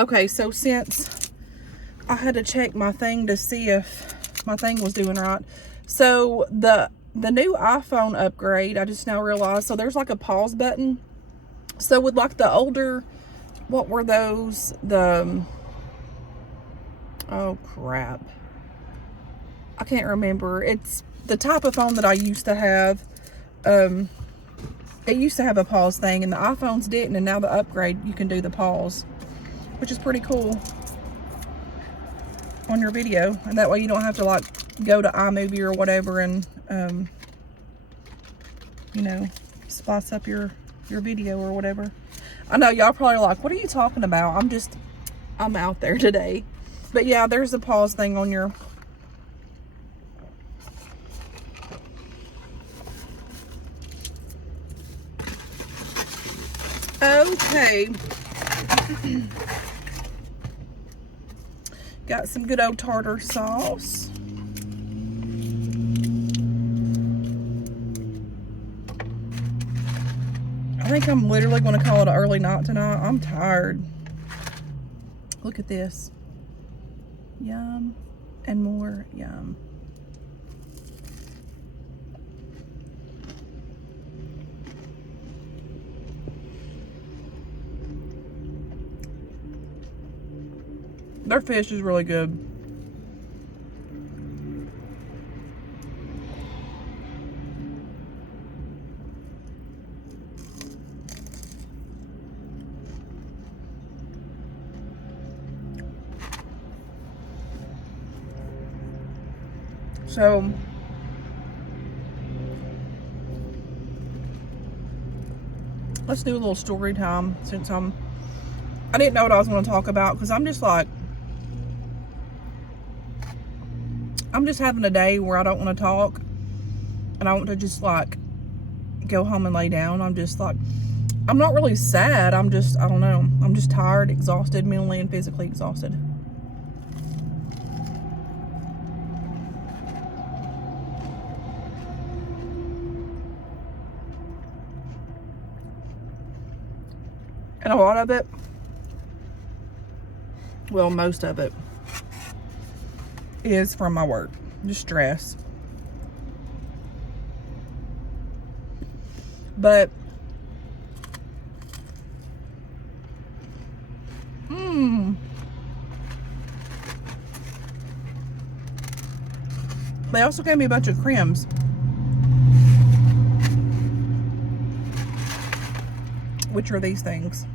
Okay, so since I had to check my thing to see if my thing was doing right. So the new iPhone upgrade, I just now realized, so there's like a pause button. So with like the older, what were those? Oh crap. I can't remember. It's the type of phone that I used to have. It used to have a pause thing, and the iPhones didn't, and now the upgrade, you can do the pause, which is pretty cool on your video. And that way you don't have to like go to iMovie or whatever and, you know, spice up your video or whatever. I know y'all probably like, what are you talking about? I'm out there today. But yeah, there's the pause thing on your... Okay. Got some good old tartar sauce. I think I'm literally going to call it an early night tonight. I'm tired. Look at this. Yum. And more yum. Their fish is really good. So let's do a little story time since I didn't know what I was going to talk about, because I'm just having a day where I don't want to talk and I want to just like go home and lay down. I'm just like, I'm not really sad. I don't know. I'm just tired, exhausted, mentally and physically exhausted. And a lot of it, well, most of it is from my work, just stress. But they also gave me a bunch of crims, which are these things.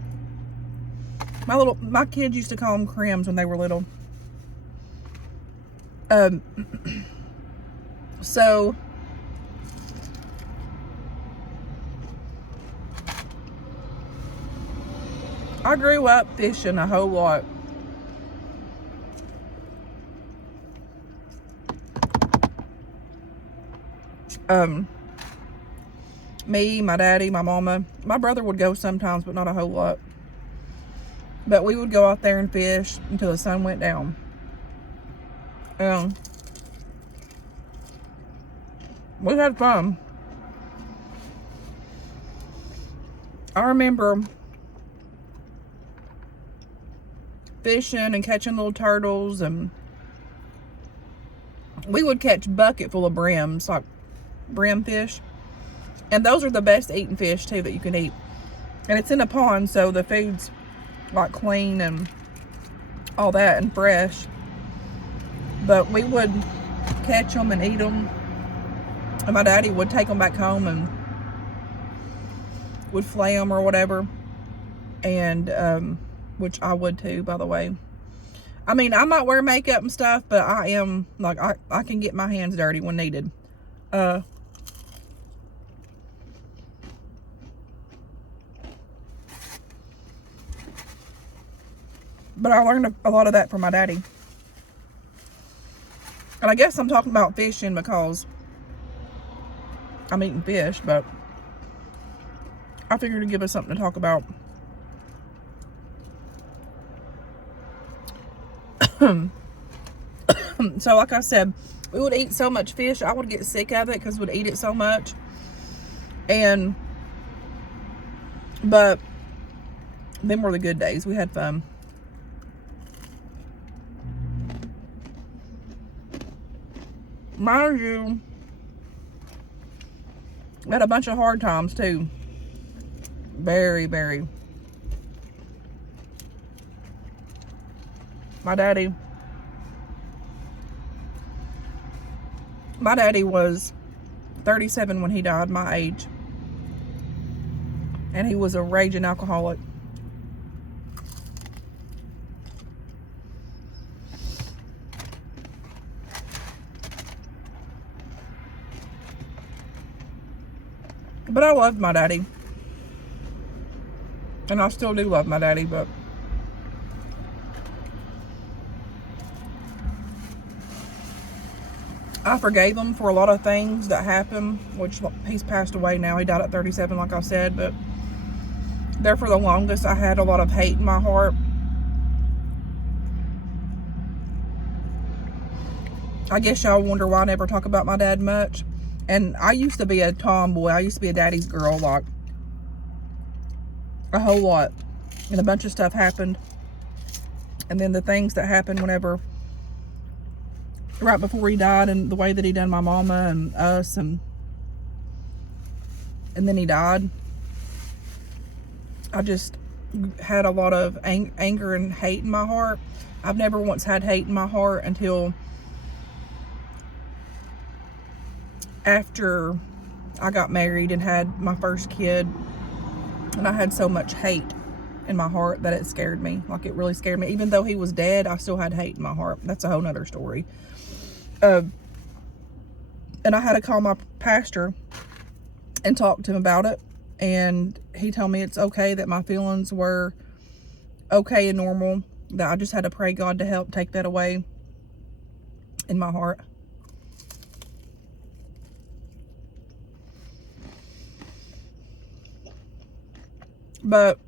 My kids used to call them crims when they were little. So I grew up fishing a whole lot. Me, my daddy, my mama, my brother would go sometimes, but not a whole lot. But we would go out there and fish until the sun went down. We had fun. I remember fishing and catching little turtles, and we would catch bucket full of brims, like brim fish. And those are the best eating fish too that you can eat. And it's in a pond, so the food's like clean and all that and fresh. But we would catch them and eat them. And my daddy would take them back home and would flay them or whatever. And, which I would too, by the way. I mean, I might wear makeup and stuff, but I am, like, I can get my hands dirty when needed. But I learned a lot of that from my daddy. And I guess I'm talking about fishing because I'm eating fish, but I figured to give us something to talk about. So like I said, we would eat so much fish, I would get sick of it because we'd eat it so much. But them were the good days. We had fun. mind you, I had a bunch of hard times too. Very, very. My daddy was 37 when he died, my age. And he was a raging alcoholic. But I loved my daddy. And I still do love my daddy, but I forgave him for a lot of things that happened, which he's passed away now. He died at 37, like I said, but there for the longest, I had a lot of hate in my heart. I guess y'all wonder why I never talk about my dad much. And I used to be a tomboy. I used to be a daddy's girl, like, a whole lot. And a bunch of stuff happened. And then the things that happened whenever, right before he died, and the way that he done my mama and us, and then he died. I just had a lot of anger and hate in my heart. I've never once had hate in my heart until after I got married and had my first kid. And I had so much hate in my heart that it scared me. Like, it really scared me. Even though he was dead, I still had hate in my heart. That's a whole nother story. And I had to call my pastor and talk to him about it. And he told me it's okay, that my feelings were okay and normal. That I just had to pray God to help take that away in my heart. But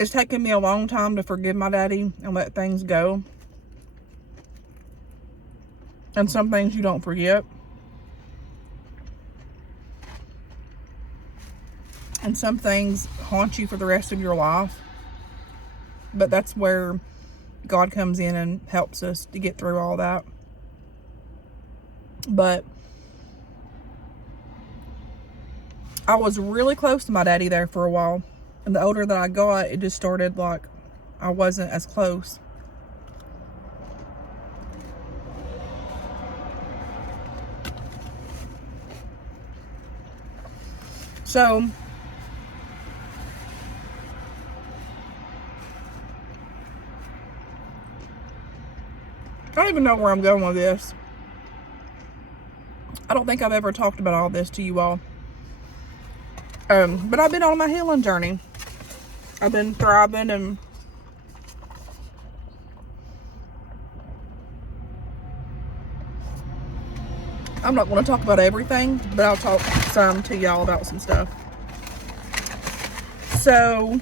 it's taken me a long time to forgive my daddy and let things go. And some things you don't forget. And some things haunt you for the rest of your life. But that's where God comes in and helps us to get through all that. But I was really close to my daddy there for a while. And the older that I got, it just started like I wasn't as close. So I don't even know where I'm going with this. I don't think I've ever talked about all this to you all. But I've been on my healing journey. I've been thriving, and I'm not going to talk about everything, but I'll talk some to y'all about some stuff. So,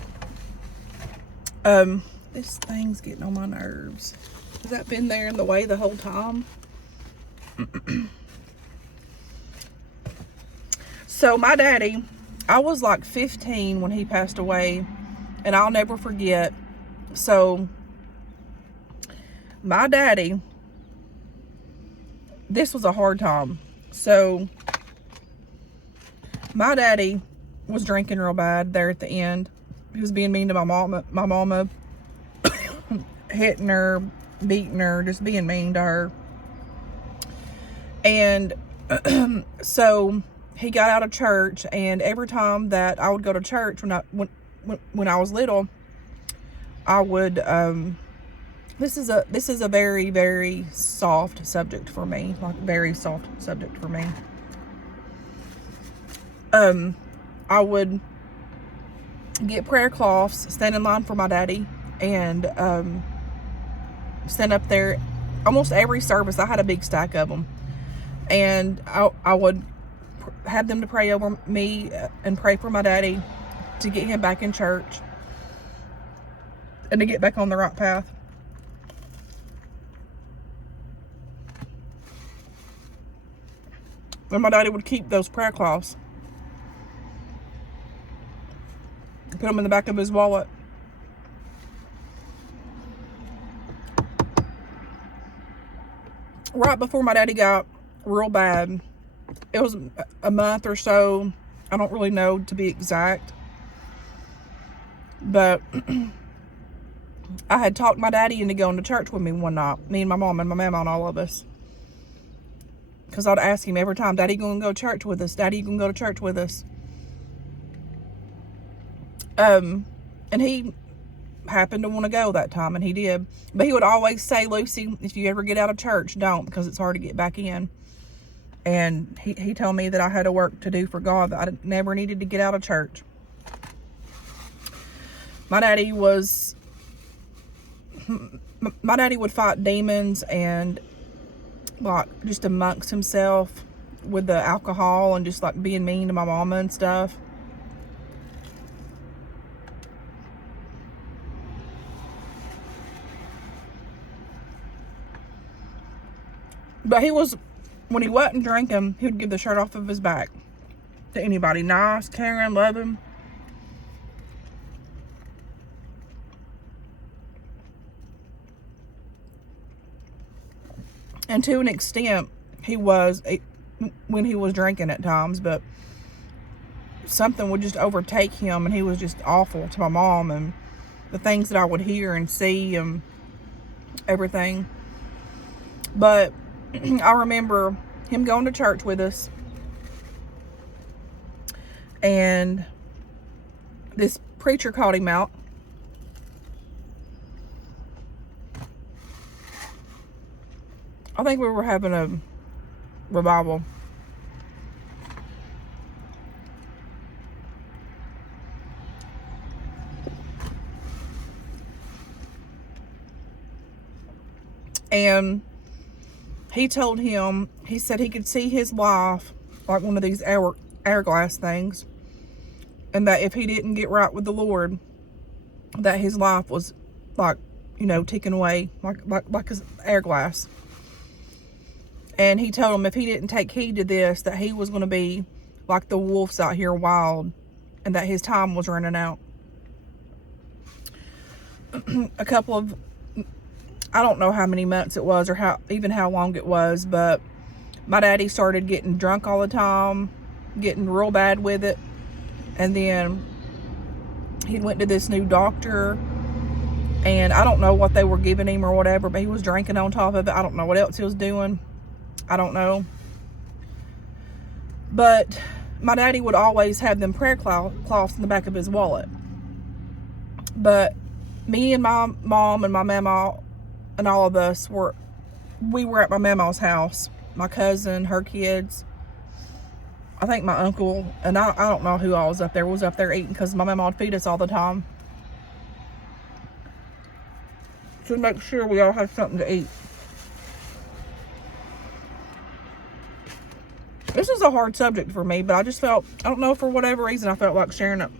this thing's getting on my nerves. Has that been there in the way the whole time? So, my daddy, I was like 15 when he passed away, and I'll never forget. So, my daddy, this was a hard time. So, my daddy was drinking real bad there at the end. He was being mean to my mama, hitting her, beating her, just being mean to her. And so he got out of church, and every time that I would go to church when I was little, I would this is a very, very soft subject for me, like very soft subject for me. I would get prayer cloths, stand in line for my daddy, and stand up there almost every service. I had a big stack of them, and I would have them to pray over me and pray for my daddy to get him back in church and to get back on the right path. And my daddy would keep those prayer cloths, put them in the back of his wallet. Right before my daddy got real bad. It was a month or so. I don't really know to be exact. But I had talked my daddy into going to church with me one night. Me and my mom and my mama and all of us. Because I'd ask him every time, Daddy, you gonna go to church with us? Daddy, you gonna go to church with us? And he happened to want to go that time, and he did. But he would always say, Lucy, if you ever get out of church, don't, because it's hard to get back in. And he told me that I had a work to do for God, that I never needed to get out of church. My daddy would fight demons and like just amongst himself with the alcohol and just like being mean to my mama and stuff. But when he wasn't drinking, he would give the shirt off of his back to anybody. Nice, caring, loving. And to an extent, he was when he was drinking at times, but something would just overtake him, and he was just awful to my mom, and the things that I would hear and see and everything. But I remember him going to church with us, and this preacher called him out. I think we were having a revival. And he told him, he said he could see his life like one of these hourglass things. And that if he didn't get right with the Lord, that his life was like, ticking away like his hourglass. And he told him if he didn't take heed to this, that he was going to be like the wolves out here wild, and that his time was running out. A couple of, I don't know how many months it was or how long it was, but my daddy started getting drunk all the time, getting real bad with it. And then he went to this new doctor, and I don't know what they were giving him or whatever, but he was drinking on top of it. I don't know what else he was doing. I don't know. But my daddy would always have them prayer cloths in the back of his wallet. But me and my mom and my mama and all of us were at my mama's house. My cousin, her kids, I think my uncle, and I don't know who all was up there eating, because my mama would feed us all the time to make sure we all had something to eat. This is a hard subject for me, but I just felt, I don't know, for whatever reason, I felt like sharing it.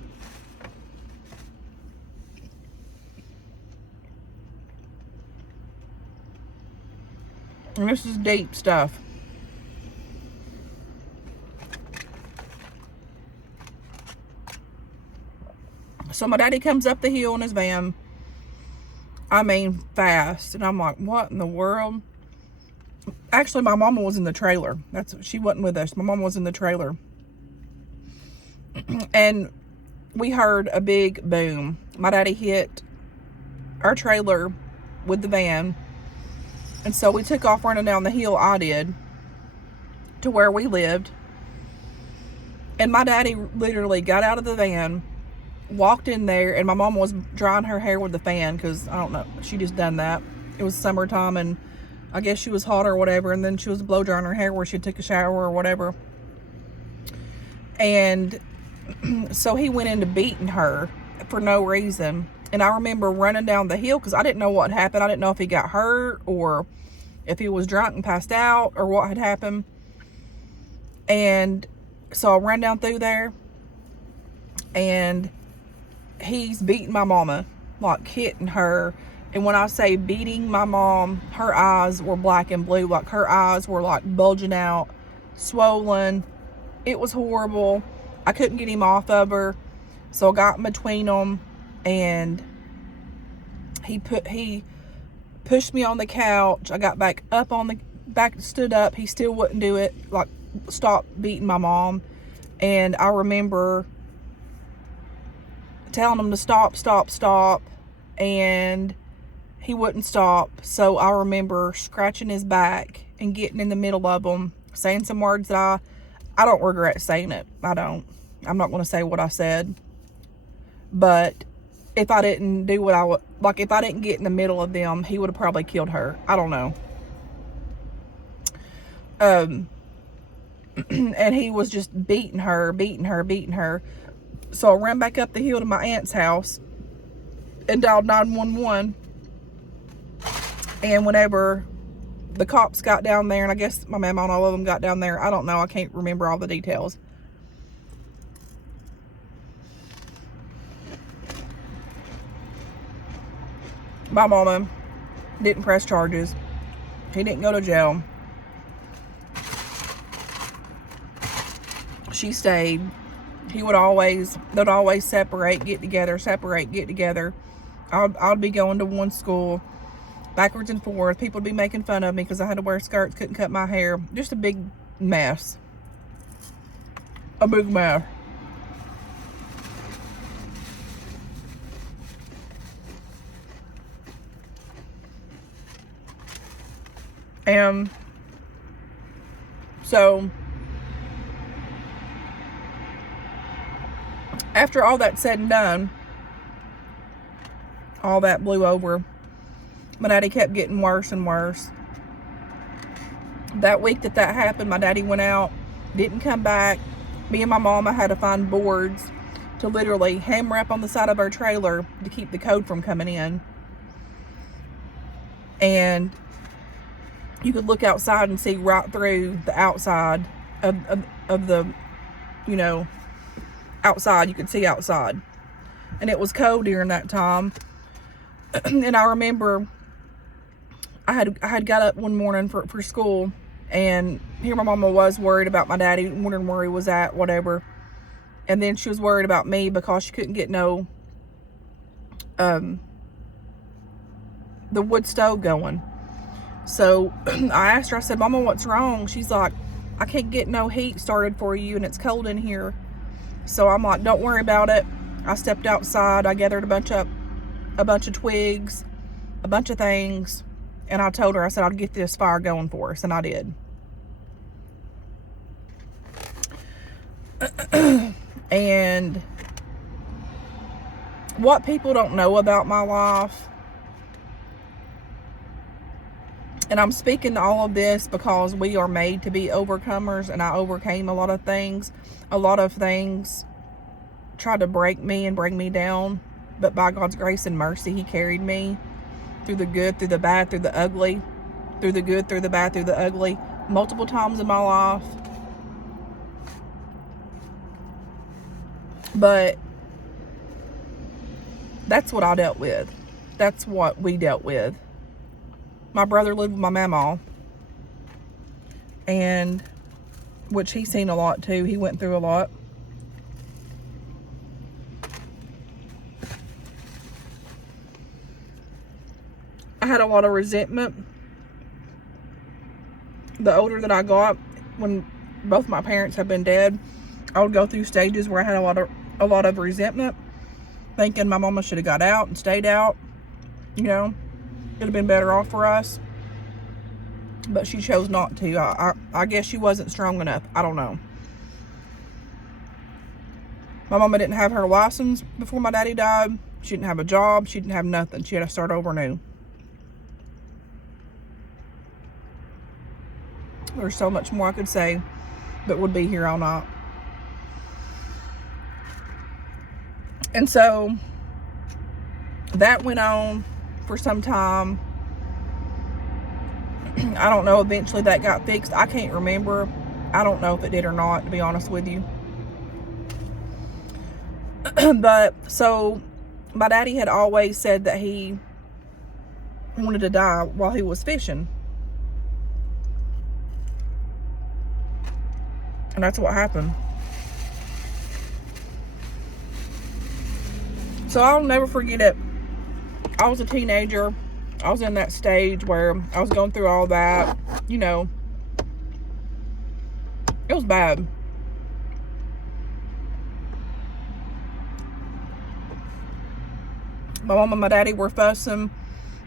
And this is deep stuff. So my daddy comes up the hill in his van. I mean, fast. And I'm like, what in the world? Actually, my mama was in the trailer. She wasn't with us. My mama was in the trailer. And we heard a big boom. My daddy hit our trailer with the van. And so we took off running down the hill, I did, to where we lived. And my daddy literally got out of the van, walked in there, and my mom was drying her hair with the fan, because, I don't know, she just done that. It was summertime, and I guess she was hot or whatever, and then she was blow drying her hair where she took a shower or whatever. And so he went into beating her for no reason. And I remember running down the hill, because I didn't know what happened. I didn't know if he got hurt or if he was drunk and passed out or what had happened. And so I ran down through there, and he's beating my mama, like hitting her. And when I say beating my mom, her eyes were black and blue. Like her eyes were like bulging out, swollen. It was horrible. I couldn't get him off of her. So I got in between them, and he pushed me on the couch. I got back up on back stood up. He still wouldn't do it, like stop beating my mom. And I remember telling him to stop, and he wouldn't stop. So I remember scratching his back and getting in the middle of him, saying some words that I don't regret saying it. I don't. I'm not going to say what I said. But if I didn't do what I would, like if I didn't get in the middle of them, he would have probably killed her. I don't know. And he was just beating her. So I ran back up the hill to my aunt's house and dialed 911. And whenever the cops got down there, and I guess my mama and all of them got down there, I don't know, I can't remember all the details. My mama didn't press charges. He didn't go to jail. She stayed. They'd always separate, get together. I'd be going to one school, backwards and forth. People would be making fun of me because I had to wear skirts, couldn't cut my hair. Just a big mess. A big mess. And so after all that said and done, all that blew over, my daddy kept getting worse and worse. That week that happened, my daddy went out, didn't come back. Me and my mama had to find boards to literally hammer up on the side of our trailer to keep the code from coming in. And you could look outside and see right through the outside of the, outside. You could see outside. And it was cold during that time. And I remember I had got up one morning for school, and here my mama was worried about my daddy, wondering where he was at, whatever. And then she was worried about me because she couldn't get the wood stove going. So I asked her, I said, Mama, what's wrong? She's like, I can't get no heat started for you, and it's cold in here. So I'm like, don't worry about it. I stepped outside. I gathered a bunch of twigs, a bunch of things, and I told her, I said, I'd get this fire going for us, and I did. And what people don't know about my life, and I'm speaking all of this because we are made to be overcomers, and I overcame a lot of things. A lot of things tried to break me and bring me down, but by God's grace and mercy, He carried me through the good, through the bad, through the ugly, through the good, through the bad, through the ugly, multiple times in my life. But that's what I dealt with. That's what we dealt with. My brother lived with my mama, and which he's seen a lot too. He went through a lot. I had a lot of resentment. The older that I got, when both my parents have been dead, I would go through stages where I had a lot of resentment, thinking my mama should have got out and stayed out. Could have been better off for us, but she chose not to. I guess she wasn't strong enough. I don't know. My mama didn't have her license before my daddy died. She didn't have a job. She didn't have nothing. She had to start over new. There's so much more I could say, but would be here all night. And so that went on for some time. I don't know, eventually that got fixed. I can't remember. I don't know if it did or not, to be honest with you. But so my daddy had always said that he wanted to die while he was fishing. And that's what happened. So I'll never forget it. I was a teenager. I was in that stage where I was going through all that, you know. It was bad. My mom and my daddy were fussing.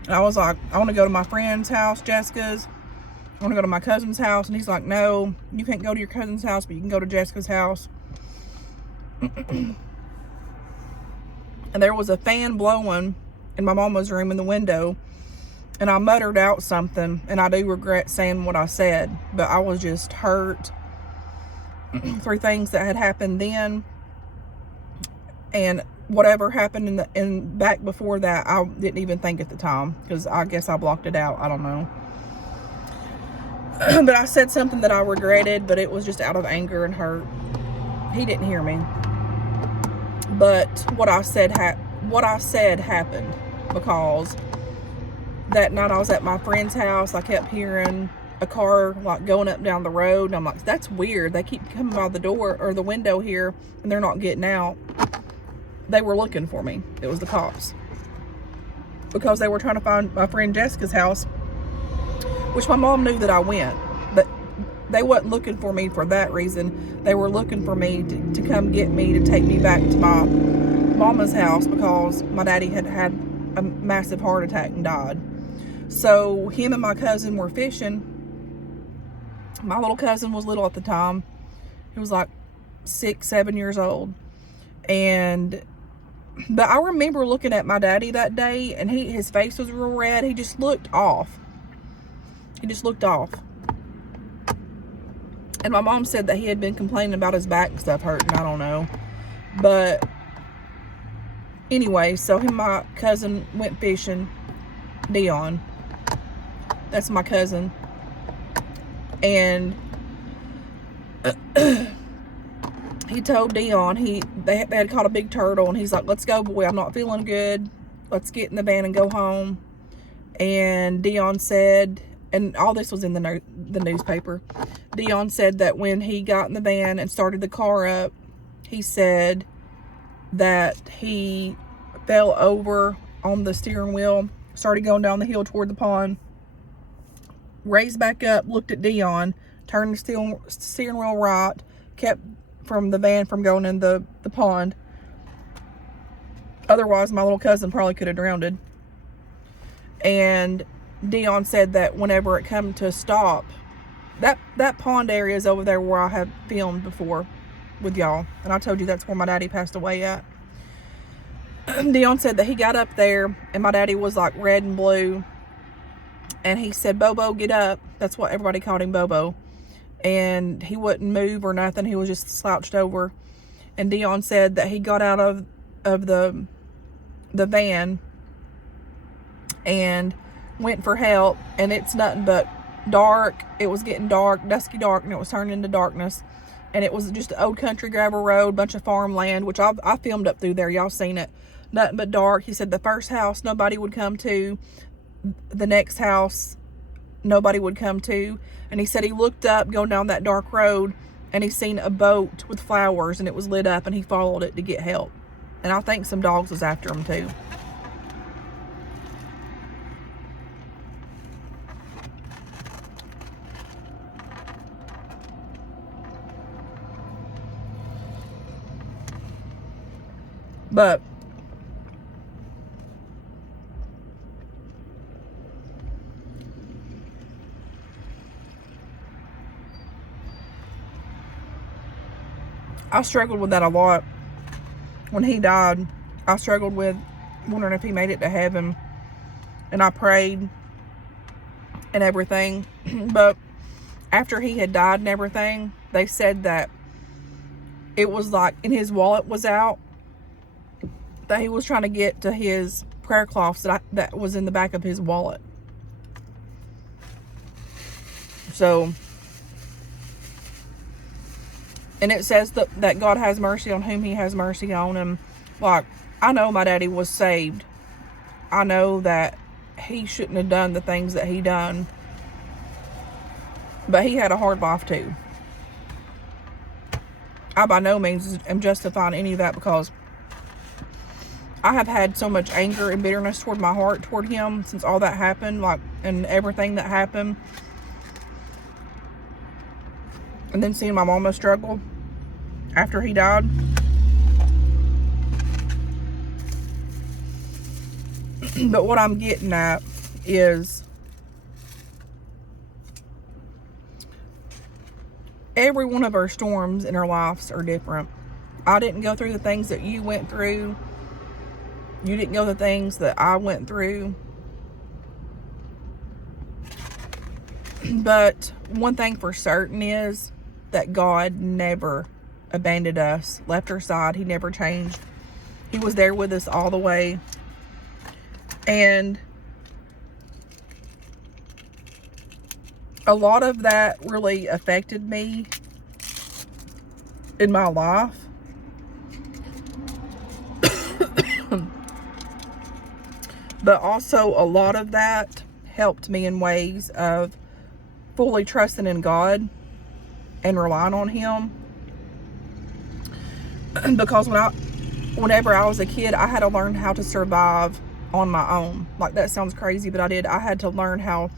And I was like, I want to go to my friend's house, Jessica's. I want to go to my cousin's house. And he's like, no, you can't go to your cousin's house, but you can go to Jessica's house. And there was a fan blowing in my mama's room in the window. And I muttered out something. And I do regret saying what I said. But I was just hurt through things that had happened then. And whatever happened in back before that, I didn't even think at the time. Because I guess I blocked it out. I don't know. But I said something that I regretted. But it was just out of anger and hurt. He didn't hear me. But what I said happened, because that night I was at my friend's house. I kept hearing a car like going up down the road, and I'm like, that's weird. They keep coming by the door or the window here, and they're not getting out. They were looking for me. It was the cops, because they were trying to find my friend Jessica's house, which my mom knew that I went, but they wasn't looking for me for that reason. They were looking for me to come get me, to take me back to my mama's house, because my daddy had had a massive heart attack and died. So him and my cousin were fishing. My little cousin was little at the time. He was like 6, 7 years old. But I remember looking at my daddy that day, and his face was real red. He just looked off. He just looked off. And my mom said that he had been complaining about his back and stuff hurting. I don't know. But anyway, so him and my cousin went fishing. Dion. That's my cousin. And he told Dion, they had caught a big turtle, and he's like, let's go, boy, I'm not feeling good. Let's get in the van and go home. And Dion said, and all this was in the newspaper. Dion said that when he got in the van and started the car up, he said that he fell over on the steering wheel, started going down the hill toward the pond, raised back up, looked at Dion, turned the steering wheel right, kept from the van from going in the pond. Otherwise, my little cousin probably could have drowned. And Dion said that whenever it come to a stop, that pond area is over there where I have filmed before with y'all. And I told you that's where my daddy passed away at. Dion said that he got up there, and my daddy was like red and blue. And he said, Bobo, get up. That's what everybody called him, Bobo. And he wouldn't move or nothing. He was just slouched over. And Dion said that he got out of the van and went for help, and it's nothing but dark. It was getting dark, dusky dark, and it was turning into darkness. And it was just an old country gravel road, bunch of farmland, which I filmed up through there. Y'all seen it. Nothing but dark. He said the first house nobody would come to. The next house nobody would come to. And he said he looked up going down that dark road, and he seen a boat with flowers, and it was lit up, and he followed it to get help. And I think some dogs was after him too. But I struggled with that a lot. When he died, I struggled with wondering if he made it to heaven. And I prayed and everything. But after he had died and everything, they said that it was like, and his wallet was out, that he was trying to get to his prayer cloths that was in the back of his wallet. So, and it says that God has mercy on whom he has mercy on. And like, I know my daddy was saved. I know that he shouldn't have done the things that he done. But he had a hard life too. I by no means am justifying any of that, because I have had so much anger and bitterness toward my heart toward him since all that happened, like, and everything that happened. And then seeing my mama struggle after he died. But what I'm getting at is every one of our storms in our lives are different. I didn't go through the things that you went through. You didn't go the things that I went through. But one thing for certain is that God never abandoned us, left our side. He never changed. He was there with us all the way. And a lot of that really affected me in my life. But also a lot of that helped me in ways of fully trusting in God and relying on him. Because whenever I was a kid, I had to learn how to survive on my own. Like, that sounds crazy, but I did. I had to learn how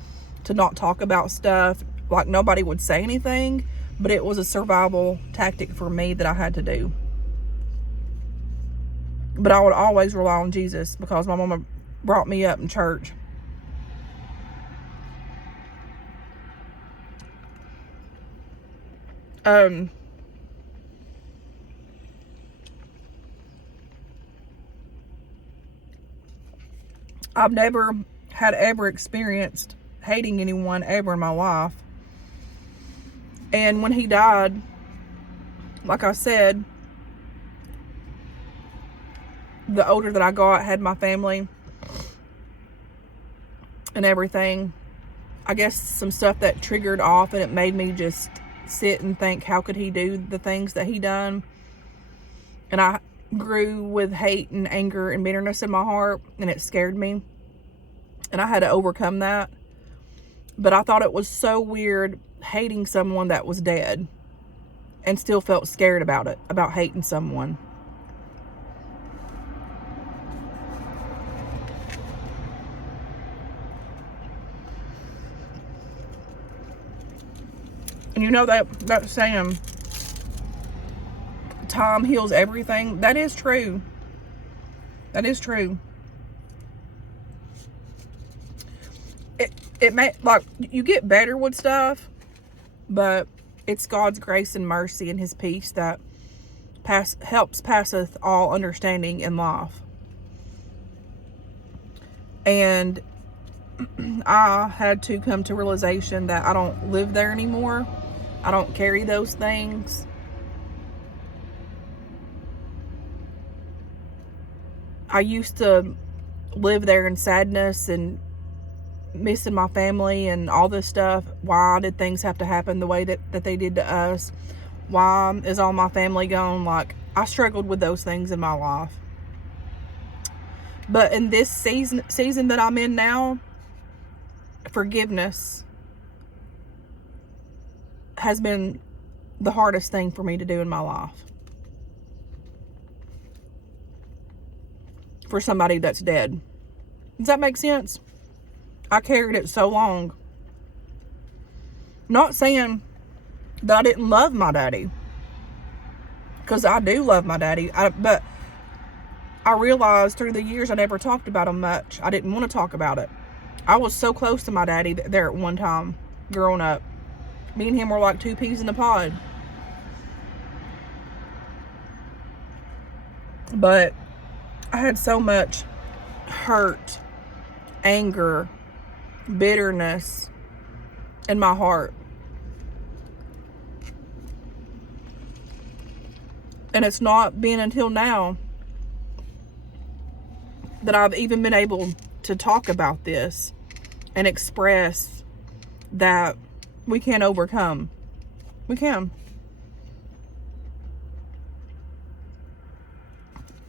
to not talk about stuff. Like, nobody would say anything, but it was a survival tactic for me that I had to do. But I would always rely on Jesus because my mama brought me up in church. I've never had ever experienced hating anyone ever in my life. And when he died, like I said, the older that I got, I had my family and everything. I guess some stuff that triggered off, and it made me just sit and think, how could he do the things that he done? And I grew with hate and anger and bitterness in my heart, and it scared me. And I had to overcome that. But I thought it was so weird hating someone that was dead and still felt scared about it, about hating someone. And you know that saying, time heals everything? That is true. That is true. It may, like, you get better with stuff, but it's God's grace and mercy and his peace that helps passeth all understanding in life. And I had to come to realization that I don't live there anymore. I don't carry those things. I used to live there in sadness and missing my family and all this stuff. Why did things have to happen the way that they did to us? Why is all my family gone? Like, I struggled with those things in my life. But in this season that I'm in now, forgiveness has been the hardest thing for me to do in my life. For somebody that's dead. Does that make sense? I carried it so long. Not saying that I didn't love my daddy, because I do love my daddy. But I realized through the years I never talked about him much. I didn't want to talk about it. I was so close to my daddy there at one time, growing up. Me and him were like two peas in a pod. But I had so much hurt, anger, bitterness in my heart. And it's not been until now that I've even been able to talk about this and express that we can overcome. We can.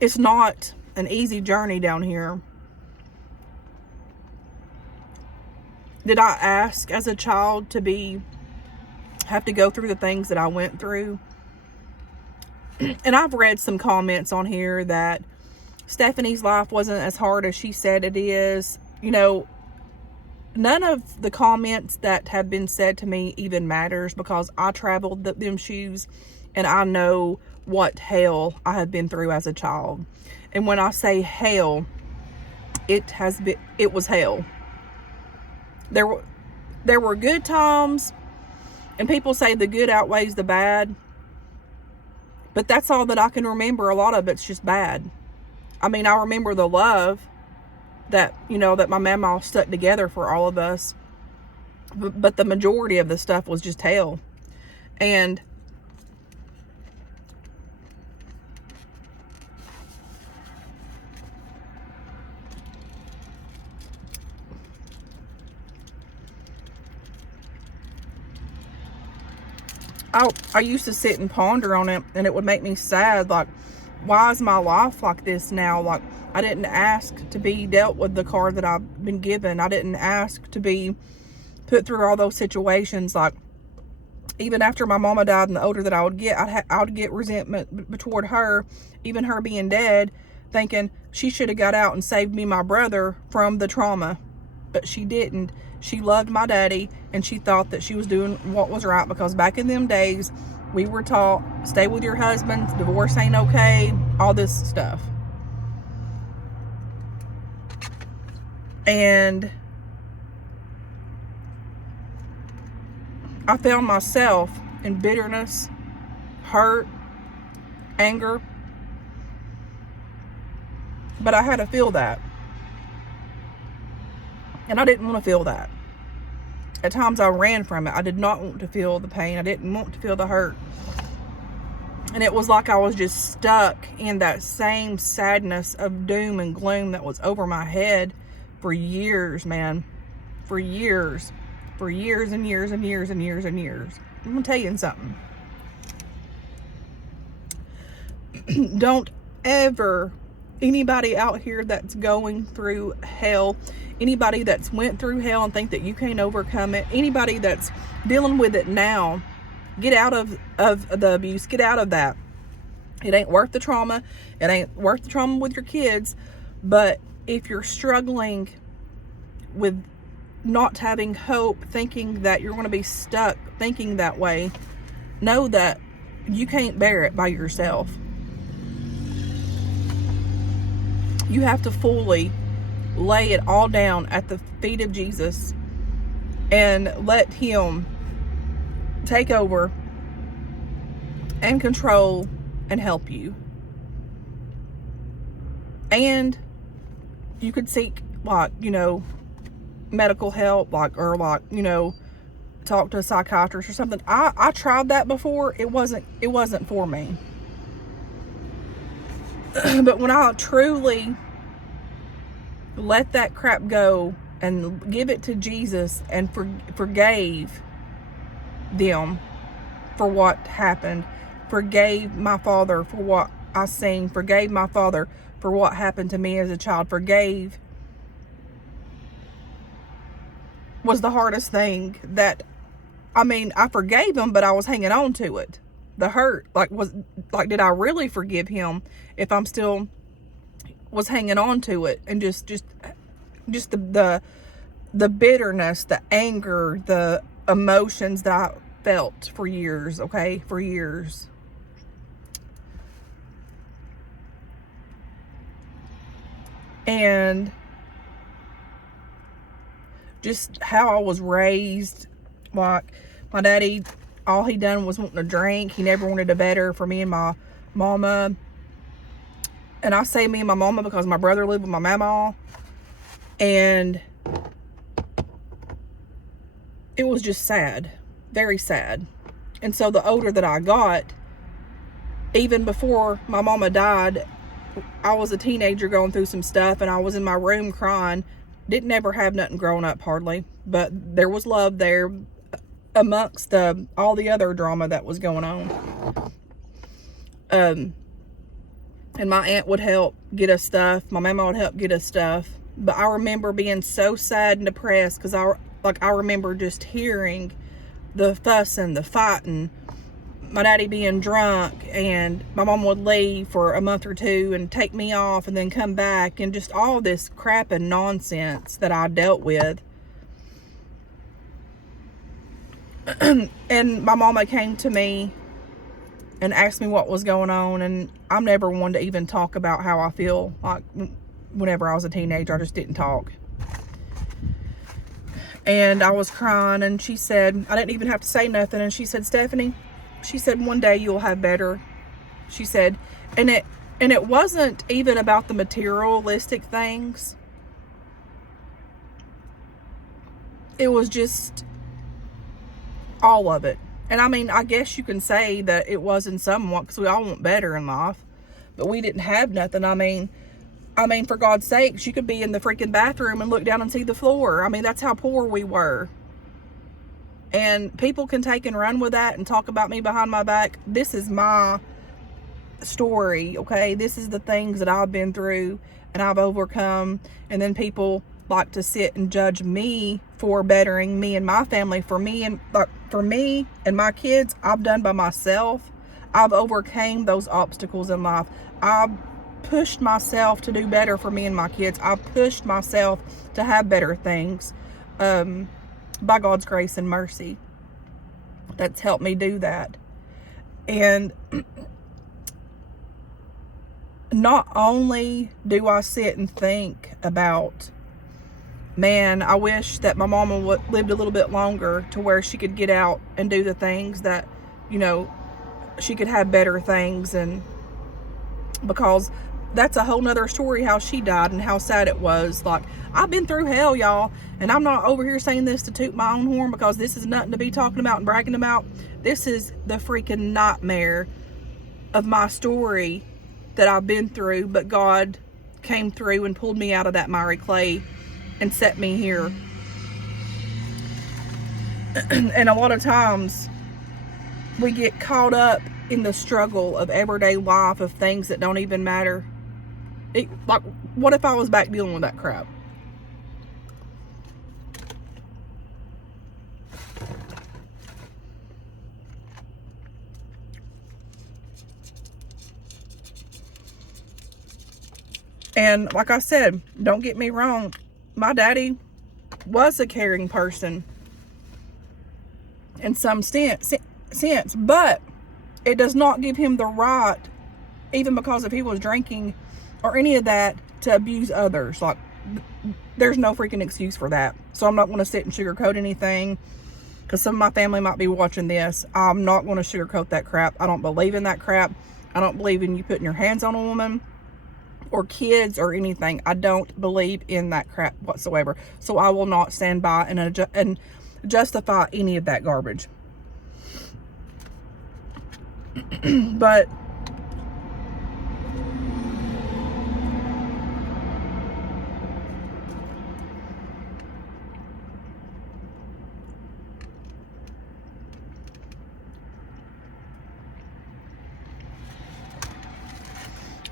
It's not an easy journey down here. Did I ask as a child to have to go through the things that I went through? And I've read some comments on here that Stephanie's life wasn't as hard as she said it is. You know, none of the comments that have been said to me even matters, because I traveled them shoes and I know what hell I have been through as a child. And when I say hell, it was hell. There were good times, and people say the good outweighs the bad, but that's all that I can remember. A lot of it's just bad. I mean, I remember the love that, you know, that my mama stuck together for all of us, but the majority of the stuff was just hell. And I used to sit and ponder on it, and it would make me sad. Like, why is my life like this now? Like, I didn't ask to be dealt with the card that I've been given. I didn't ask to be put through all those situations. Like, even after my mama died, and the older that I would get, I would get resentment toward her, even her being dead, thinking she should have got out and saved me, my brother, from the trauma. But she didn't. She loved my daddy, and she thought that she was doing what was right, because back in them days, we were taught, stay with your husband, divorce ain't okay, all this stuff. And I found myself in bitterness, hurt, anger, but I had to feel that. And I didn't want to feel that. At times I ran from it. I did not want to feel the pain. I didn't want to feel the hurt. And it was like I was just stuck in that same sadness of doom and gloom that was over my head for years, man. For years. For years and years and years and years and years. I'm going to tell you something. Don't ever, anybody out here that's going through hell, anybody that's went through hell and think that you can't overcome it, anybody that's dealing with it now, get out of the abuse. Get out of that. It ain't worth the trauma. It ain't worth the trauma with your kids. But if you're struggling with not having hope, thinking that you're going to be stuck thinking that way, know that you can't bear it by yourself. You have to fully lay it all down at the feet of Jesus and let him take over and control and help you. And you could seek, like, you know, medical help, like, or like, you know, talk to a psychiatrist or something. I tried that before. It wasn't for me. But when I truly let that crap go and give it to Jesus and forgave them for what happened, forgave my father for what I seen, forgave my father for what happened to me as a child, forgave was the hardest thing. That, I mean, I forgave him, but I was hanging on to it. The hurt, did I really forgive him if I'm still was hanging on to it? And just the bitterness, the anger, the emotions that I felt for years, okay? For years. And just how I was raised. Like, my daddy, all he done was wanting to drink. He never wanted a better for me and my mama. And I say me and my mama because my brother lived with my mama. And it was just sad. Very sad. And so the older that I got, even before my mama died, I was a teenager going through some stuff, and I was in my room crying. Didn't ever have nothing growing up, hardly. But there was love there amongst all the other drama that was going on. And my aunt would help get us stuff. My mama would help get us stuff. But I remember being so sad and depressed because I remember just hearing the fussing, the fighting. my daddy being drunk, and my mom would leave for a month or two and take me off and then come back, and just all this crap and nonsense that I dealt with. And my mama came to me and asked me what was going on, and I'm never one to even talk about how I feel. Like, whenever I was a teenager, I just didn't talk. And I was crying, and she said, I didn't even have to say nothing, and she said, Stephanie, she said, one day you'll have better. She said, and it wasn't even about the materialistic things. It was just all of it. And I mean, I guess you can say that it was in somewhat, because we all want better in life, but we didn't have nothing. I mean, for God's sakes, you could be in the freaking bathroom and look down and see the floor. I mean, that's how poor we were. And people can take and run with that and talk about me behind my back. This is my story, okay? This is the things that I've been through and I've overcome. And then people like to sit and judge me for bettering me and my family. For me and my kids, I've done by myself. I've overcame those obstacles in life. I've pushed myself to do better for me and my kids. I've pushed myself to have better things, by God's grace and mercy. That's helped me do that. And not only do I sit and think about, man, I wish that my mama lived a little bit longer to where she could get out and do the things that, you know, she could have better things. And because that's a whole nother story, how she died and how sad it was. Like, I've been through hell, y'all, and I'm not over here saying this to toot my own horn, because this is nothing to be talking about and bragging about. This is the freaking nightmare of my story that I've been through, but God came through and pulled me out of that miry clay and set me here. And a lot of times we get caught up in the struggle of everyday life, of things that don't even matter. Like, what if I was back dealing with that crap? And like I said, don't get me wrong, my daddy was a caring person in some sense, but it does not give him the right, even because if he was drinking or any of that, to abuse others. Like, there's no freaking excuse for that. So I'm not going to sit and sugarcoat anything, because some of my family might be watching this. I'm not going to sugarcoat that crap. I don't believe in that crap. I don't believe in you putting your hands on a woman or kids or anything. I don't believe in that crap whatsoever. So I will not stand by and justify any of that garbage. But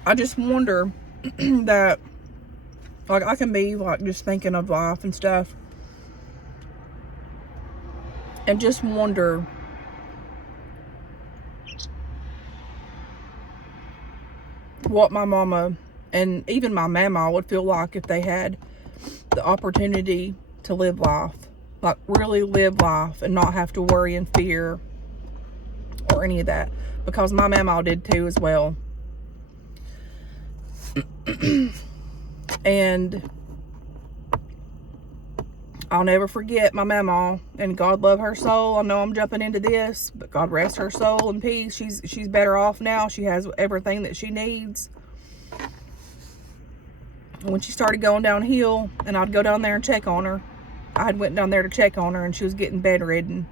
I just wonder that, like, I can be like just thinking of life and stuff, and just wonder what my mama and even my mama would feel like if they had the opportunity to live life, like really live life, and not have to worry and fear or any of that, because my mama did too as well. And I'll never forget my mama, and God love her soul. I know I'm jumping into this, but God rest her soul in peace. She's better off now. She has everything that she needs. When she started going downhill, and I'd go down there and check on her, I had went down there to check on her, and she was getting bedridden.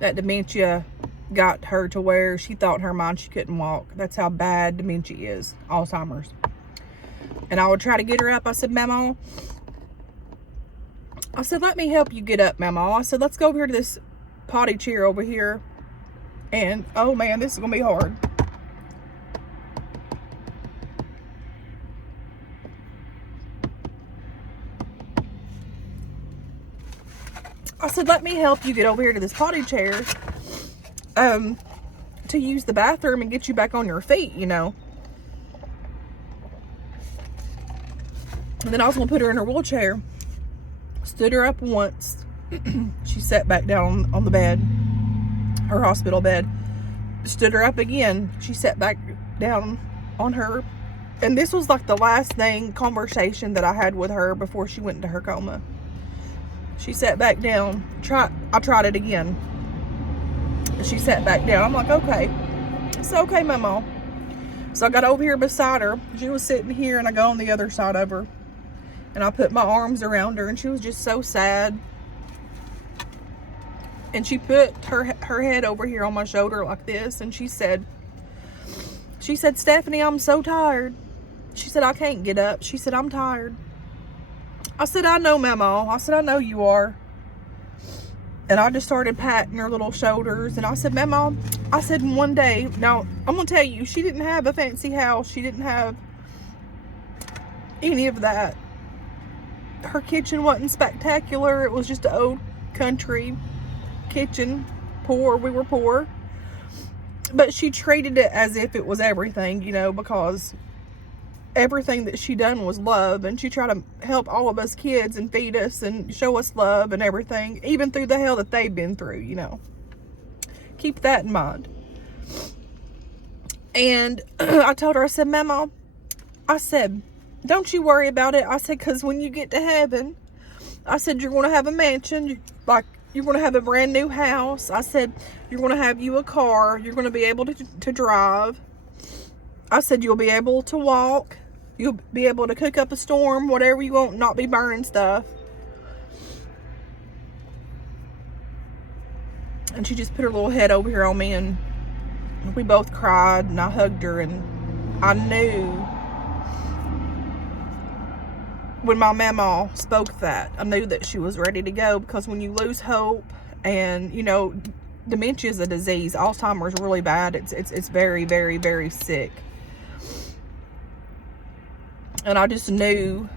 That dementia got her to where she thought in her mind she couldn't walk. That's how bad dementia is, Alzheimer's. And I would try to get her up. I said, Mama, I said, let me help you get up, Mama. I said, let's go over here to this potty chair over here. And, oh man, this is going to be hard. I said, let me help you get over here to this potty chair. to use the bathroom and get you back on your feet, you know. And then I was going to put her in her wheelchair. Stood her up once. She sat back down on the bed, her hospital bed. Stood her up again. She sat back down on her. And this was like the last conversation that I had with her before she went into her coma. She sat back down. I tried it again. She sat back down. I'm like, okay. It's okay, Mama. So I got over here beside her. She was sitting here, and I go on the other side of her. And I put my arms around her, and she was just so sad. And she put her head over here on my shoulder like this, and she said, Stephanie, I'm so tired. She said, I can't get up. She said, I'm tired. I said, I know, Mama. I said, I know you are. And I just started patting her little shoulders. And I said, Mama, I said, one day, now, I'm going to tell you, she didn't have a fancy house. She didn't have any of that. Her kitchen wasn't spectacular. It was just an old country kitchen. Poor. We were poor. But she treated it as if it was everything, you know, because everything that she done was love, and she tried to help all of us kids and feed us and show us love and everything, even through the hell that they've been through, you know. Keep that in mind. And I told her, I said, Mama, I said, don't you worry about it. I said, because when you get to heaven, I said, you're going to have a mansion, you're going to have a brand new house. I said, you're going to have you a car. You're going to be able to drive. I said, you'll be able to walk. You'll be able to cook up a storm, whatever you want, not be burning stuff. And she just put her little head over here on me, and we both cried, and I hugged her, and I knew when my mama spoke that, I knew that she was ready to go, because when you lose hope, and, you know, dementia is a disease. Alzheimer's is really bad. It's very, very, very sick. And I just knew,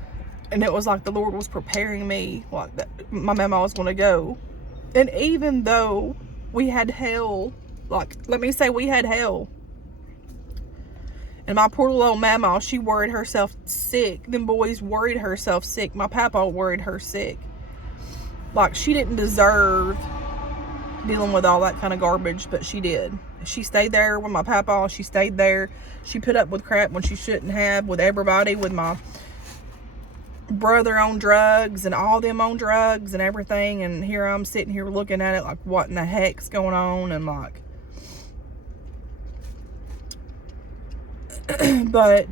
and it was like the Lord was preparing me, like that my mama was going to go. And even though we had hell, like, let me say we had hell. And my poor little old mama, she worried herself sick. Them boys worried herself sick. My papa worried her sick. Like, she didn't deserve dealing with all that kind of garbage, but she did. She stayed there with my papa. She stayed there. She put up with crap when she shouldn't have, with everybody, with my brother on drugs and all them on drugs and everything. And here I'm sitting here looking at it like, what in the heck's going on? And like, but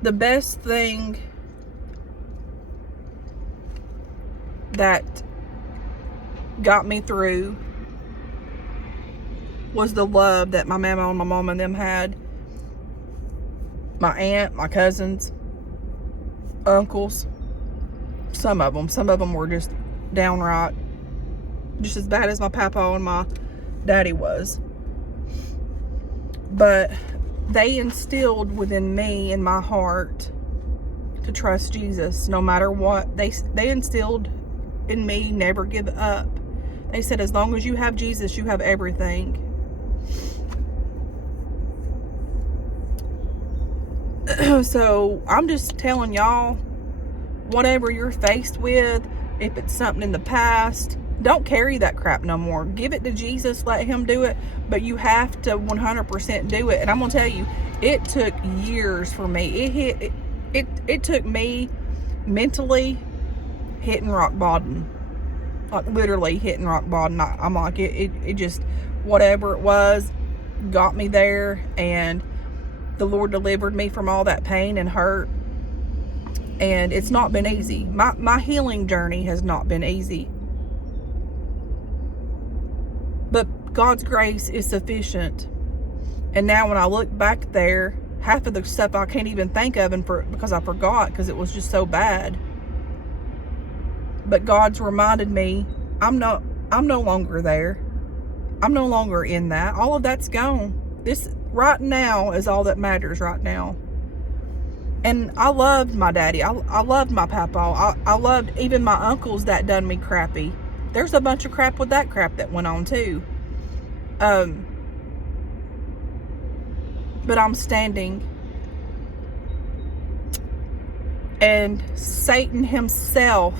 the best thing that got me through was the love that my mama and my mom and them had. My aunt, my cousins, uncles, some of them were just downright just as bad as my papa and my daddy was. But they instilled within me and my heart to trust Jesus no matter what. They instilled in me, never give up. They said, as long as you have Jesus, you have everything. So I'm just telling y'all, whatever you're faced with, if it's something in the past, don't carry that crap no more. Give it to Jesus, let him do it, but you have to 100% do it. And I'm gonna tell you, it took years for me. It took me mentally hitting rock bottom, like literally hitting rock bottom. I'm like, it just, whatever it was, got me there, and the Lord delivered me from all that pain and hurt. And it's not been easy. My healing journey has not been easy. But God's grace is sufficient. And now when I look back there, half of the stuff I can't even think of because I forgot, because it was just so bad. But God's reminded me, I'm no longer there. I'm no longer in that. All of that's gone. This right now is all that matters right now. And I loved my daddy. I loved my papa. I loved even my uncles that done me crappy. there's a bunch of crap with that crap that went on too. But I'm standing. And Satan himself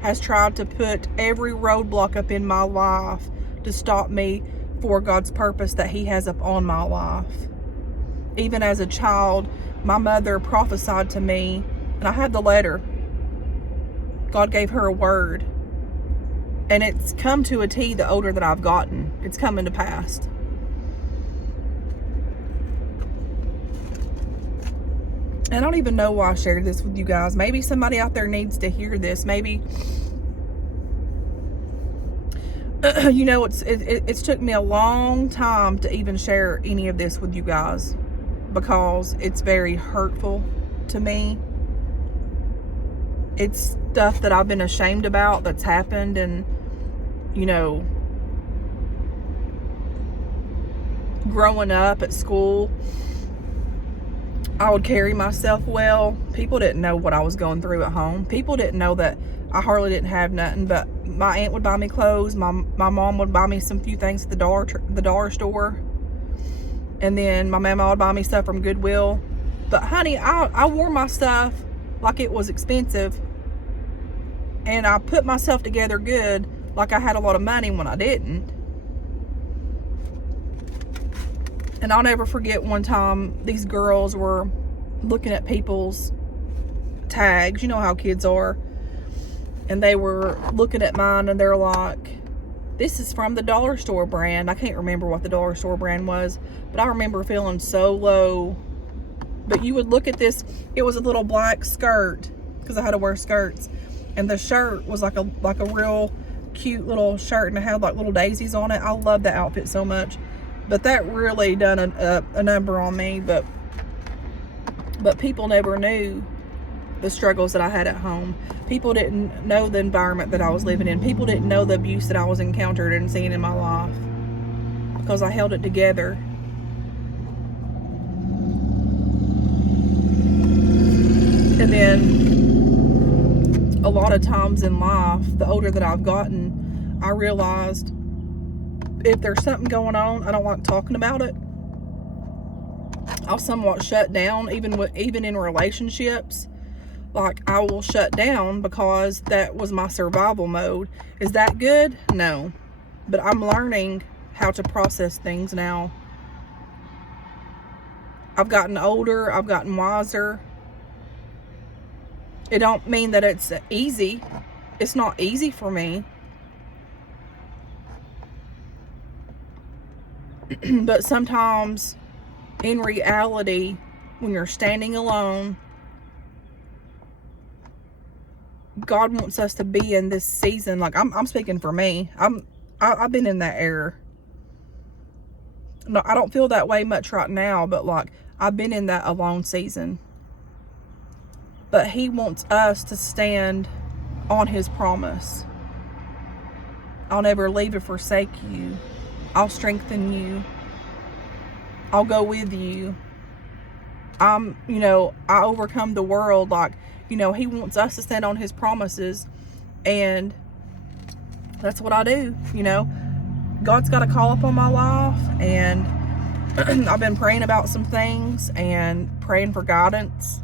has tried to put every roadblock up in my life to stop me for God's purpose that he has up on my life. Even as a child, my mother prophesied to me, and I had the letter. God gave her a word. And it's come to a T the older that I've gotten. It's coming to pass. And I don't even know why I shared this with you guys. Maybe somebody out there needs to hear this. Maybe, you know, it's took me a long time to even share any of this with you guys, because it's very hurtful to me. It's stuff that I've been ashamed about that's happened. And, you know, growing up at school, I would carry myself well. People didn't know what I was going through at home. People didn't know that I hardly didn't have nothing, but my aunt would buy me clothes. My mom would buy me some few things at the dollar store. And then my mama would buy me stuff from Goodwill. But honey, I wore my stuff like it was expensive. And I put myself together good, like I had a lot of money when I didn't. And I'll never forget one time these girls were looking at people's tags. You know how kids are. And they were looking at mine and they're like, this is from the dollar store brand. I can't remember what the dollar store brand was, but I remember feeling so low. But you would look at this, it was a little black skirt, because I had to wear skirts. And the shirt was like a real cute little shirt, and it had like little daisies on it. I love that outfit so much. But that really done a number on me. But people never knew the struggles that I had at home. People didn't know the environment that I was living in. People didn't know the abuse that I was encountered and seeing in my life, because I held it together. And then a lot of times in life, the older that I've gotten, I realized if there's something going on, I don't like talking about it. I'll somewhat shut down, even in relationships. Like, I will shut down because that was my survival mode. Is that good? No. But I'm learning how to process things now. I've gotten older. I've gotten wiser. It don't mean that it's easy. It's not easy for me. But sometimes, in reality, when you're standing alone, God wants us to be in this season. Like, I'm speaking for me. I've been in that era. No, I don't feel that way much right now, but like, I've been in that alone season. But he wants us to stand on his promise. I'll never leave or forsake you. I'll strengthen you. I'll go with you. I overcome the world. Like, he wants us to stand on his promises. And that's what I do. God's got a call upon my life. And I've been praying about some things and praying for guidance.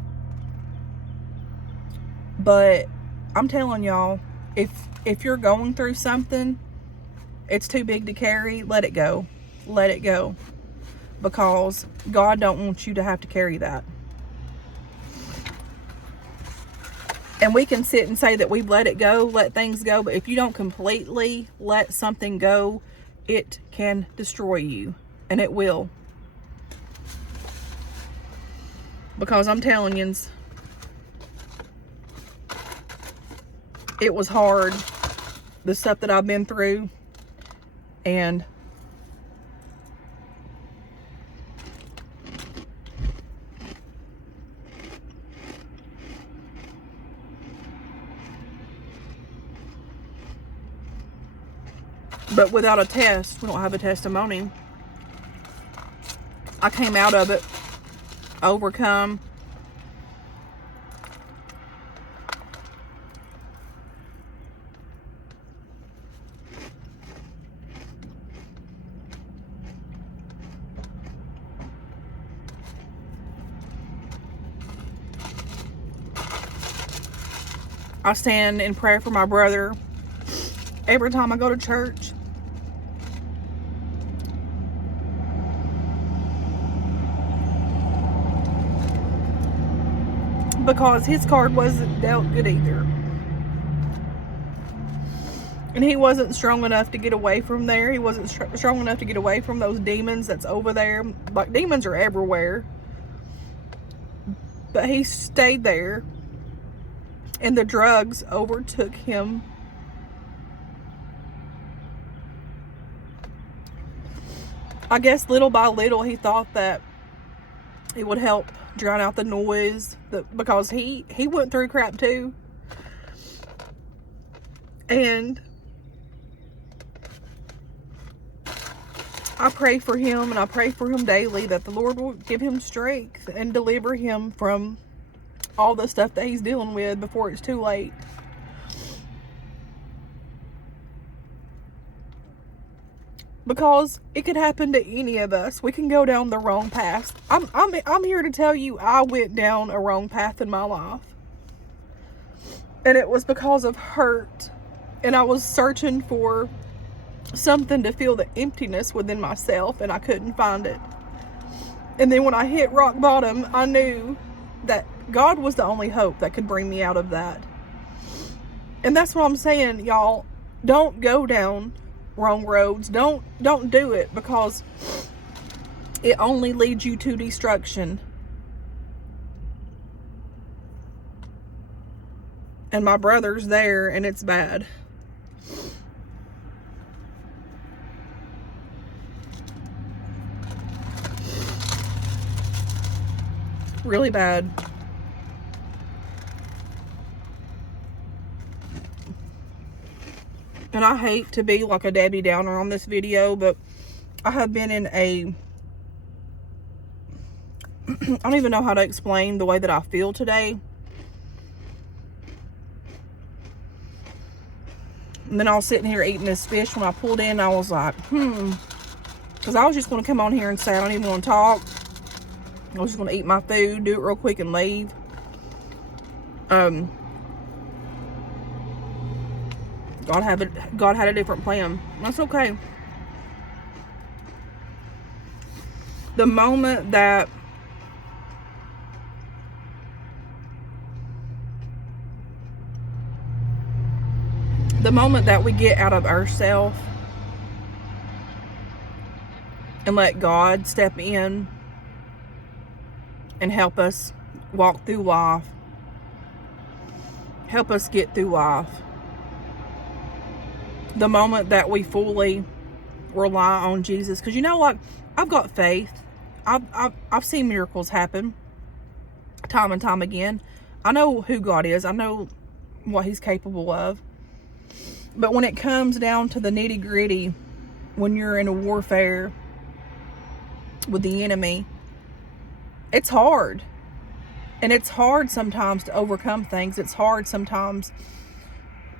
But I'm telling y'all, if you're going through something, it's too big to carry, let it go. Let it go. Because God don't want you to have to carry that. And we can sit and say that we've let it go, let things go. But if you don't completely let something go, it can destroy you. And it will. Because I'm telling you, it was hard, the stuff that I've been through. And but without a test, we don't have a testimony. I came out of it, overcome. I stand in prayer for my brother every time I go to church. Because his card wasn't dealt good either. And he wasn't strong enough to get away from there. He wasn't strong enough to get away from those demons that's over there. Like, demons are everywhere. But he stayed there. And the drugs overtook him. I guess little by little he thought that it would help drown out the noise. Because he went through crap too. And I pray for him, and I pray for him daily that the Lord will give him strength and deliver him from all the stuff that he's dealing with before it's too late. Because it could happen to any of us. We can go down the wrong path. I'm here to tell you, I went down a wrong path in my life. And it was because of hurt. And I was searching for something to fill the emptiness within myself, and I couldn't find it. And then when I hit rock bottom, I knew that God was the only hope that could bring me out of that. And that's what I'm saying, y'all. Don't go down wrong roads. Don't do it, because it only leads you to destruction. And my brother's there, and it's bad. Really bad. And I hate to be like a Debbie Downer on this video, but I have been in a I don't even know how to explain the way that I feel today. And then I was sitting here eating this fish. When I pulled in, I was like, because I was just going to come on here and say I don't even want to talk. I was just going to eat my food, do it real quick, and leave. God had a different plan. That's okay. The moment that we get out of ourselves and let God step in and help us walk through life, help us get through life. The moment that we fully rely on Jesus, because you know what, I've got faith. I've seen miracles happen time and time again. I know who God is. I know what He's capable of. But when it comes down to the nitty gritty, when you're in a warfare with the enemy, it's hard. And it's hard sometimes to overcome things. It's hard sometimes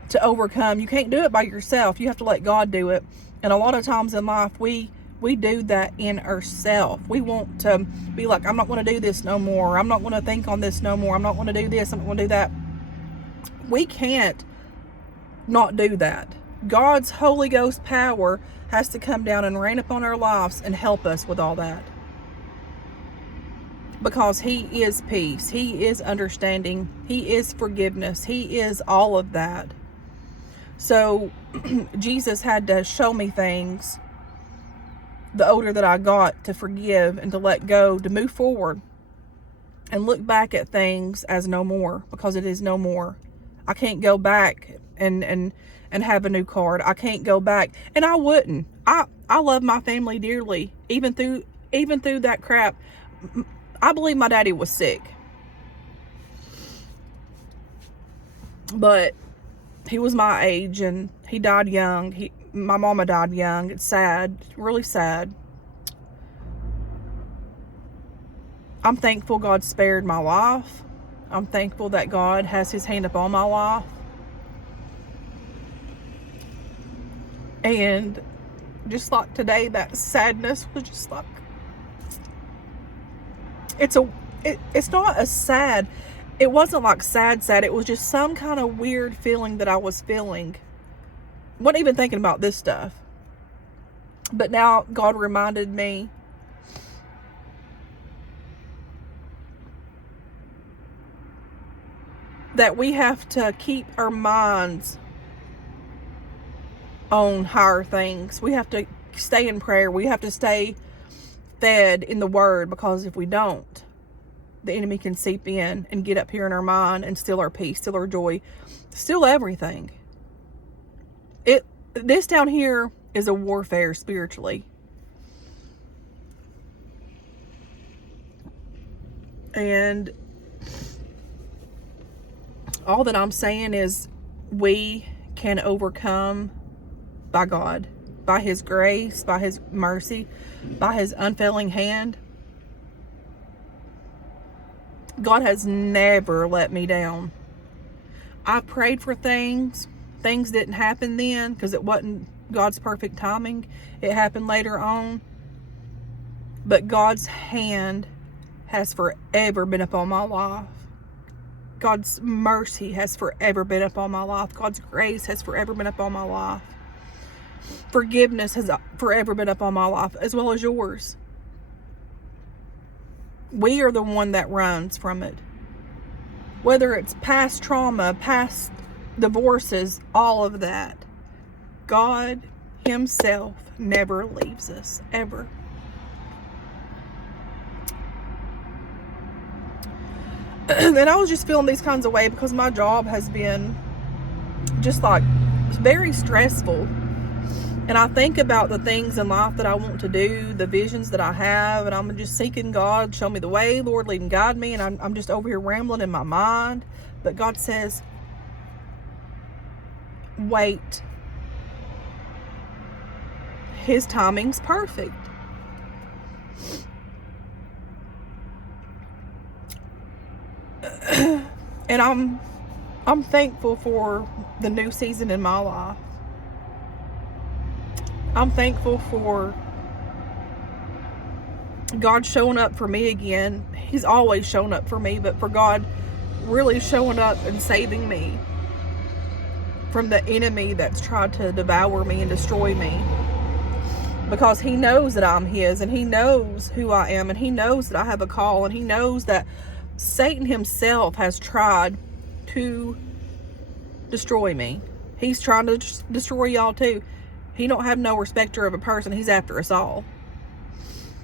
to overcome. You can't do it by yourself. You have to let God do it. And a lot of times in life, we do that in ourselves. We want to be like, I'm not going to do this no more. I'm not going to think on this no more. I'm not going to do this. I'm not going to do that. We can't not do that. God's Holy Ghost power has to come down and rain upon our lives and help us with all that. Because He is peace. He is understanding. He is forgiveness. He is all of that. So Jesus had to show me things the older that I got, to forgive and to let go, to move forward and look back at things as no more, because it is no more. I can't go back and have a new card. I can't go back, and I wouldn't. I love my family dearly, even through that crap. I believe my daddy was sick, but he was my age and he died young. My mama died young. It's sad, really sad. I'm thankful God spared my life. I'm thankful that God has His hand upon my life. And just like today, that sadness was just like, it's not a sad, it wasn't like sad. It was just some kind of weird feeling that I was feeling. Wasn't even thinking about this stuff. But now God reminded me that we have to keep our minds on higher things. We have to stay in prayer. We have to stay fed in the Word, because if we don't, the enemy can seep in and get up here in our mind and steal our peace, steal our joy, steal everything. This down here is a warfare spiritually. And all that I'm saying is we can overcome by God, by His grace, by His mercy, by His unfailing hand. God has never let me down. I've prayed for things. Things didn't happen then because it wasn't God's perfect timing. It happened later on. But God's hand has forever been upon my life. God's mercy has forever been upon my life. God's grace has forever been upon my life. Forgiveness has forever been upon my life, as well as yours. We are the one that runs from it. Whether it's past trauma, past divorces, all of that. God Himself never leaves us, ever. And I was just feeling these kinds of ways because my job has been just like very stressful. And I think about the things in life that I want to do, the visions that I have, and I'm just seeking God, show me the way, Lord, lead and guide me. And I'm just over here rambling in my mind. But God says, wait. His timing's perfect. And I'm thankful for the new season in my life. I'm thankful for God showing up for me again. He's always shown up for me, but for God really showing up and saving me from the enemy that's tried to devour me and destroy me. Because He knows that I'm His, and He knows who I am, and He knows that I have a call, and He knows that Satan himself has tried to destroy me. He's trying to destroy y'all too. He don't have no respecter of a person. He's after us all.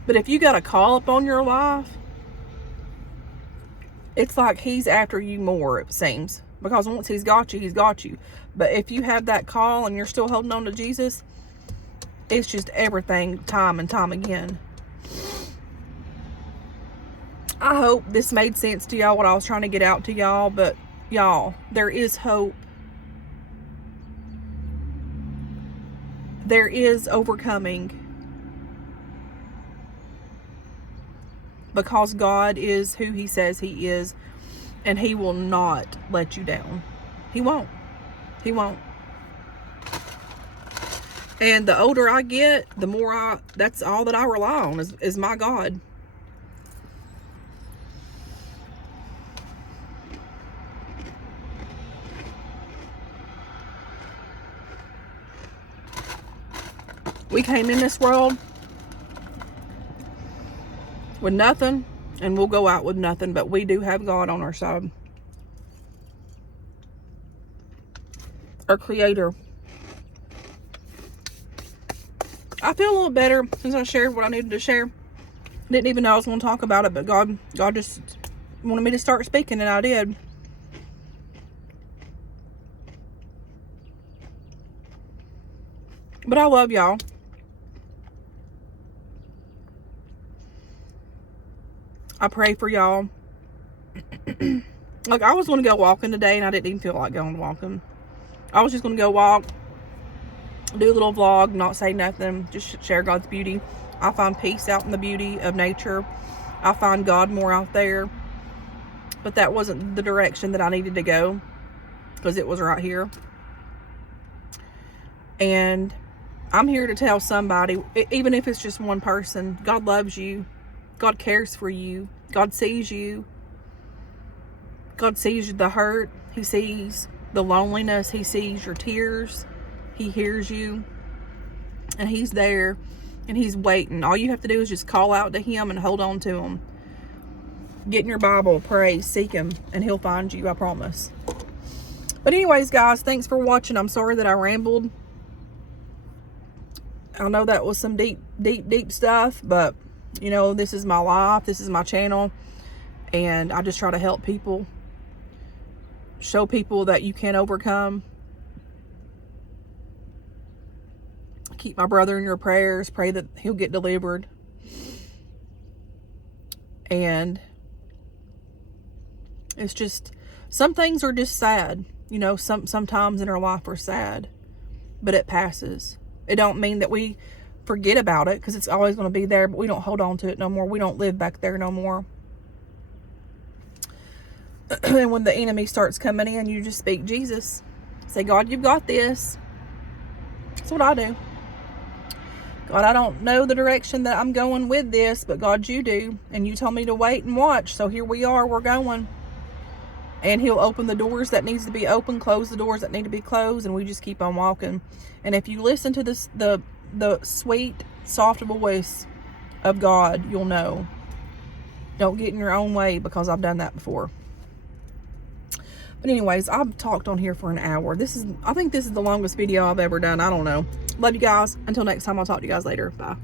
But if you got a call upon your life, it's like He's after you more, it seems. Because once He's got you, He's got you. But if you have that call and you're still holding on to Jesus, it's just everything, time and time again. I hope this made sense to y'all, what I was trying to get out to y'all. But y'all, there is hope. There is overcoming. Because God is who He says He is. And He will not let you down. He won't. He won't. And the older I get, the more that's all that I rely on is my God. We came in this world with nothing, and we'll go out with nothing, but we do have God on our side. Our Creator. I feel a little better since I shared what I needed to share. Didn't even know I was going to talk about it, but God just wanted me to start speaking, and I did. But I love y'all. I pray for y'all. Like, I was going to go walking today, and I didn't even feel like going walking. I was just going to go walk, do a little vlog, not say nothing, just share God's beauty. I find peace out in the beauty of nature. I find God more out there. But that wasn't the direction that I needed to go, because it was right here. And I'm here to tell somebody, even if it's just one person, God loves you. God cares for you. God sees you. God sees the hurt. He sees the loneliness. He sees your tears. He hears you. And He's there. And He's waiting. All you have to do is just call out to Him and hold on to Him. Get in your Bible, pray, seek Him, and He'll find you, I promise. But anyways, guys, thanks for watching. I'm sorry that I rambled. I know that was some deep, deep, deep stuff, but, you know, this is my life. This is my channel. And I just try to help people. Show people that you can overcome. Keep my brother in your prayers. Pray that he'll get delivered. And it's just, some things are just sad. You know, sometimes in our life are sad, but it passes. It don't mean that we forget about it, because it's always going to be there, but we don't hold on to it no more. We don't live back there no more. And when the enemy starts coming in, you just speak Jesus. Say, God, you've got this. That's what I do. God, I don't know the direction that I'm going with this, but God, you do. And you told me to wait and watch. So here we are, we're going. And He'll open the doors that needs to be open, close the doors that need to be closed, and we just keep on walking. And if you listen to this, the sweet, soft voice of God, you'll know. Don't get in your own way, because I've done that before. But anyways, I've talked on here for an hour. I think this is the longest video I've ever done. I don't know. Love you guys. Until next time, I'll talk to you guys later. Bye.